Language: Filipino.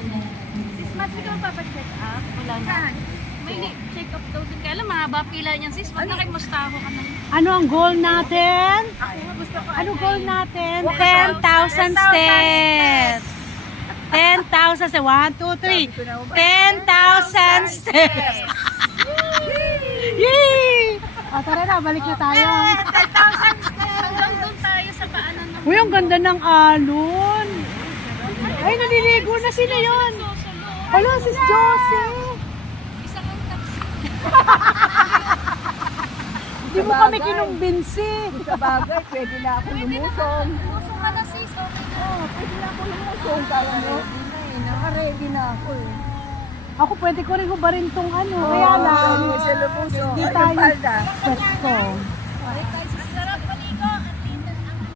6 months ka magpapacheck up? Wala na. May check up daw din. Kaya alam, mahaba pila niyan sis. Wag na kayo mustaho ka na. Ano ang goal natin? Gusto ko. Ano goal natin? 10,000 steps. 10,000 steps. 1, 2, 3. 10,000 steps. Yay! O, tara na, balik na tayo. 10,000 steps. Hanggang doon tayo sa paanan ng... Uy, ang ganda ng alon. Ay, naliligo na sila yon. Hello, sis Josie. Isang ang taxi. Hindi mo kami kinumbinsi. Sa bagay, pwede na ako lumusong. Puso ka na sis. Okay na. Oo, pwede na ako lumusong. Kaya mo, naka-ready na ako eh. Ako pwede ko rin hubarin tong ano. Kaya lang, Sa lumusong. Hindi Ano tayo. palda? set ko.